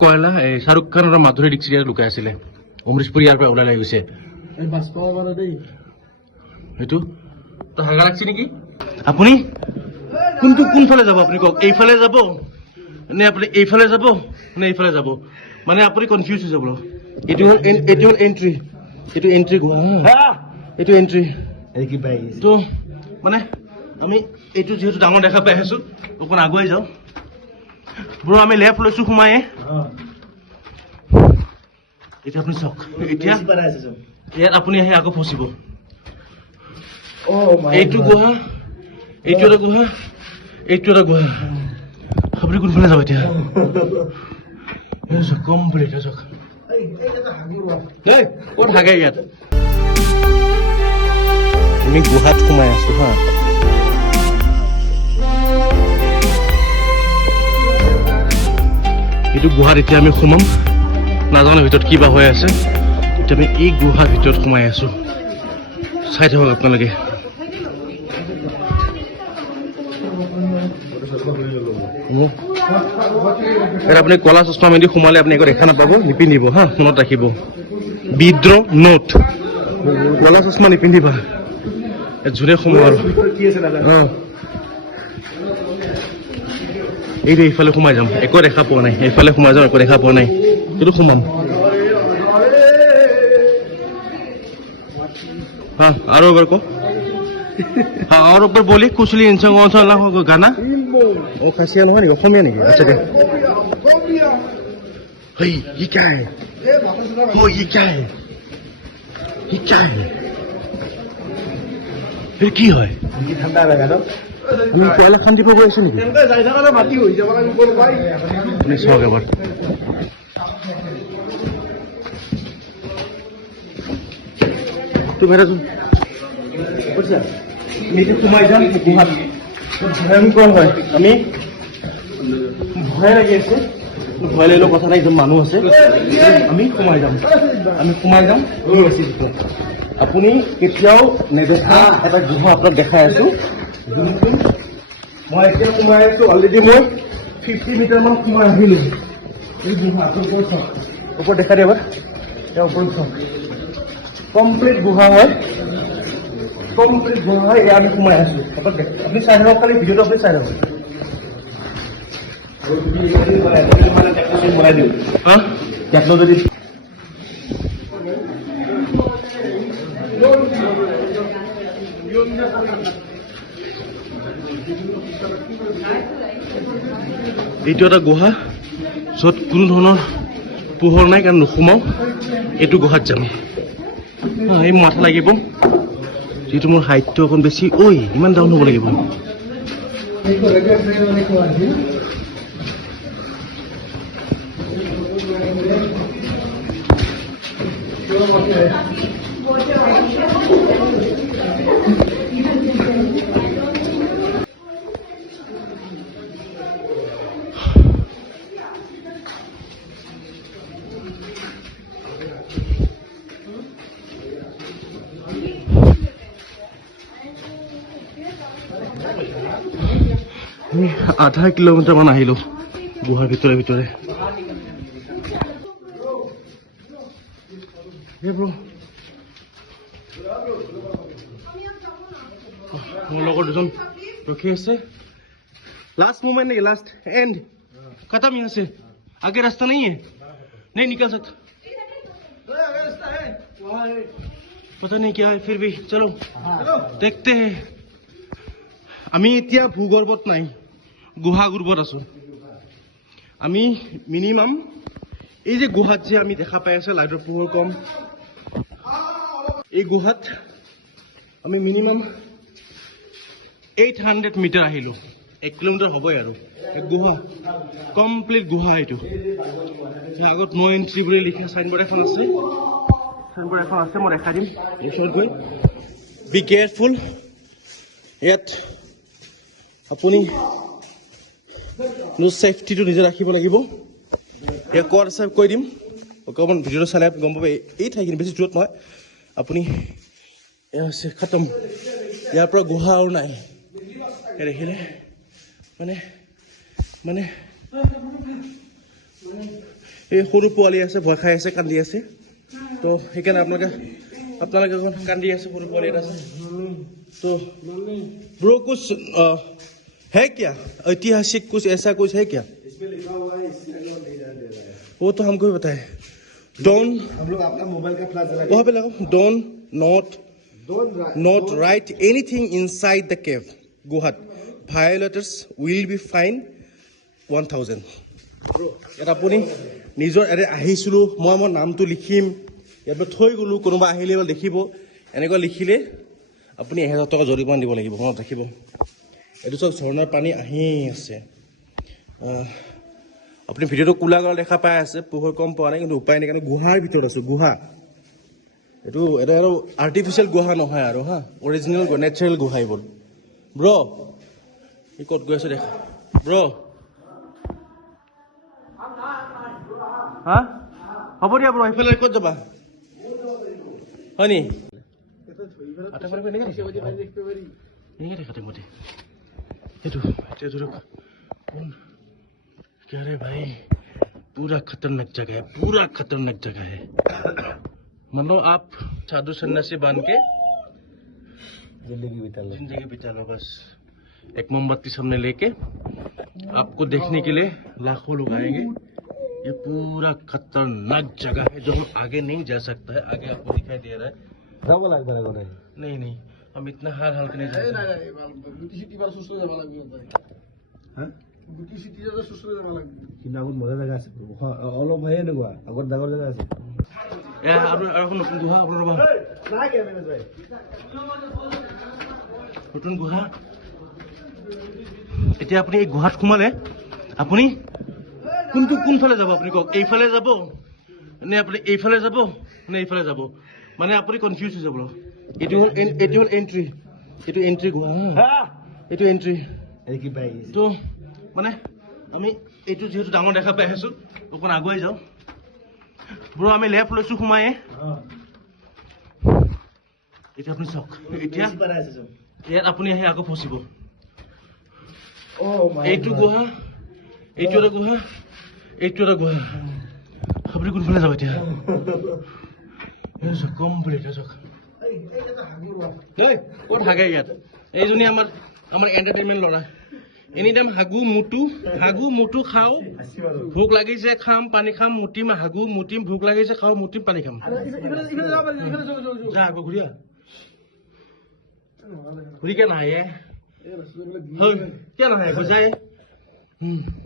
কয়লা শ্বাহৰুখ খান আৰু মাধুৰী দীক্ষিত লুকাই আছিলে অমৃতপুৰ ইয়াৰ পৰা ওলাই গৈছে সেইটো তো হাগা লাগছে নেকি আপুনি কোনফালে যাব আপুনি কওক এইফালে যাব নে আপুনি এইফালে যাব নে এইফালে যাব মানে আপুনি কনফিউজ হৈ যাব এইটো হ'ল এন্ট্ৰি এইটো এন্ট্ৰি গোৱা এইটো এন্ট্ৰি তো মানে আমি এইটো যেহেতু ডাঙৰ দেখা পাই আছো অকণ আগুৱাই যাওঁ ব্ৰ আমি লেফ্ট লৈছো সোমাই এতিয়া আপুনি চাওক এতিয়া ইয়াত আপুনি আহি আকৌ ফচিব এইটো গুহা এইটো এটা গুহা এইটো এটা গুহা আপুনি কোনফালে যাব এতিয়া কমপ্লিট চাওক ক'ত থাকে ইয়াত আমি গুহাত সোমাই আছো হা এইটো গুহাত এতিয়া আমি সোমাম নাজানো ভিতৰত কি বা হৈ আছে এতিয়া আমি এই গুহাৰ ভিতৰত সোমাই আছো চাই থাকক আপোনালোকে আপুনি কলা চশমা মেলি সোমালে আপুনি একো দেখা নাপাব নিপিন্ধিব হা মনত ৰাখিব বিদ্ৰোহ নোট কলা চশমা নিপিন্ধিবা জোৰে সোমাব আৰু এইটো এইফালে সোমাই যাম একো দেখা পোৱা নাই এইফালে সোমাই যাম একো দেখা পোৱা নাই কিন্তু সোমাম हाँ और ऊपर को हाँ और ऊपर बोली कुछ इंसान कौन सा होगा गाना वो खासिया नहीं होगा नहीं अच्छा दे ये क्या है ये क्या है ये क्या है फिर की है ठंडा लगा तो আমি কয়লা খান্দি পাব আছে নেকি আপুনি চাওক এবাৰ তুমি নিজে সোমাই যাম গুহাত ভয়ংকৰ হয় আমি ভয় লাগি আছে ভয় লাগিলেও কথা নাই একজন মানুহ আছে আমি সোমাই যাম আপুনি কেতিয়াও নেদেখা এটা গুহা আপোনাক দেখাই আছো মই এতিয়া সোমাই আছো অলৰেডি মই 50 মিটাৰমান সোমাই আহিলো এই গুহাটোৰ ওপৰত দেখা দিয়ে এবাৰ এতিয়া ওপৰত চাওক কমপ্লিট গুহা হয় এয়া আমি সোমাই আছো আপুনি চাই থাকক খালি ভিডিঅ'টো আপুনি চাই থাকক বনাই দিওঁ টেকনলজি এইটো এটা গুহা য'ত কোনো ধৰণৰ পোহৰ নাই কাৰণ নোসোমাও এইটো গুহাত যাম এই মাথা লাগিব যিটো মোৰ হাইটটো অকণ বেছি ঐ ইমান ডাউন হ'ব লাগিব আমি আধা কিলোমিটাৰমান আহিলো গুহাৰ ভিতৰে মোৰ লগৰ দুজন ৰখি আছে लास्ट मोमेंट नहीं लास्ट एंड खत्म यहाँ से आगे रास्ता नहीं है नहीं निकल सकता पता नहीं क्या है फिर भी चलो देखते हैं আমি এতিয়া ভূগৰ্ভত নাই গুহা গৰ্ভত আছো আমি মিনিমাম এই যে গুহাত যে আমি দেখা পাই আছে লাইটৰ পোহৰ কম এই গুহাত আমি মিনিমাম 800 মিটাৰ আহিলো 1 কিলোমিটাৰ হ'বই আৰু গুহা কমপ্লিট গুহা এইটো আগত নো এন্ট্ৰি বুলি লিখা সাইনবোৰ্ড এখন আছে মই দেখা দিম ওচৰত গৈ বি কেয়াৰফুল ইয়াত আপুনি নিজৰ সেফটিটো নিজে ৰাখিব লাগিব এয়া ক'ত আছে কৈ দিম অকণমান ভিডিঅ'টো চালে গম পাব এই ঠাইখিনি বেছি দূৰত নহয় আপুনি এয়া হৈছে খতম ইয়াৰ পৰা গুহা আৰু নাই দেখিলে মানে এই সৰু পোৱালি আছে, ভয় খাই আছে, কান্দি আছে। তো সেইকাৰণে আপোনালোকে অকণ কান্দি আছে, সৰু পোৱালি এটা আছে। तो ब्रो कुछ है क्या ऐतिहासिक, कुछ ऐसा कुछ है क्या? इसमें लिखा हुआ है, इससे वो नहीं दे रहा है। वो तो हमको भी बताए। डोंट, हम लोग अपना मोबाइल का फ्लैश लगा वहाँ पे लगाओ, don't write anything inside the cave गुहात, ভায়োলেটাৰ্ছ উইল বি ফাইন 1000। ইয়াত আপুনি নিজৰ ইয়াতে আহিছিলোঁ, মই মোৰ নামটো লিখিম, ইয়াত থৈ গ'লোঁ, কোনোবা আহিলে দেখিব, এনেকুৱা লিখিলে আপুনি 1000 টকা জৰিমনা দিব লাগিব, মনত ৰাখিব। এইটো চব ঝৰ্ণাৰ পানী আহি আছে। আপুনি ভিডিঅ'টো কোলা কৰা দেখা পাই আছে, পোহৰ কম পোৱা নাই, কিন্তু উপায় নাই, কাৰণে গুহাৰ ভিতৰত আছোঁ। গুহা এটা আৰু আৰ্টিফিচিয়েল গুহা নহয় আৰু হা, অৰিজিনেল নেচাৰেল গুহা এইবোৰ। ব্ৰ ই ক'ত গৈ আছে দেখা, ব্ৰ হা হ'ব দিয়া ব্ৰ, সেইফালে ক'ত যাবা হয় নি? क्या रे भाई, पूरा खतरनाक जगह है, पूरा खतरनाक जगह है। मतलब आप साधु सन्यासी बन के जिंदगी बिता लो बस। एक मोमबत्ती सामने लेके आपको देखने के लिए लाखों लोग आएंगे। ये पूरा खतरनाक जगह है जो हम आगे नहीं जा सकता है। आगे आपको दिखाई दे रहा है। नहीं हम इतना हाल के नहीं जाएंगे। মজা জেগা আছে, অলপ হয় এনেকুৱা আগত ডাঙৰ জেগা আছে। নতুন গুহা নতুন গুহা। এতিয়া আপুনি এই গুহাত সোমালে আপুনি কোনফালে যাব আপুনি কওক? এইফালে যাব নে আপুনি এইফালে যাব নে এইফালে যাব? মানে আপুনি কনফিউজ হৈ যাব। এইটো হ'ল এন্ট্ৰি, এইটো এন্ট্ৰি গুহা, এইটো এন্ট্ৰি। তো মানে আমি এইটো যিহেতু ডাঙৰ দেখা পাই আছো, অকণ আগুৱাই যাওঁ। ব্ৰ আমি লেফ্ট লৈছো সোমাই। এতিয়া আপুনি চাওক, এতিয়া ইয়াত আপুনি আহি আকৌ ফচিব। এইটো গুহা, এইটো এটা গুহা, এইটো এটা গুহা। আপুনি কোনফালে যাব এতিয়া? কমপ্লিট চাওক ক'ত হাগে ইয়াত। এইজনী আমাৰ এণ্টাৰটেইনমেণ্ট ল'ৰা। এনি টাইম হাগু মুটু খাওঁ, ভোক লাগিছে খাম, পানী খাম, মুটিম, হাগু মুটিম, ভোক লাগিছে খাওঁ, মুটিম, পানী খাম। যা আকৌ ঘূৰি কিয় নাহে? কিয় নাহে? যায়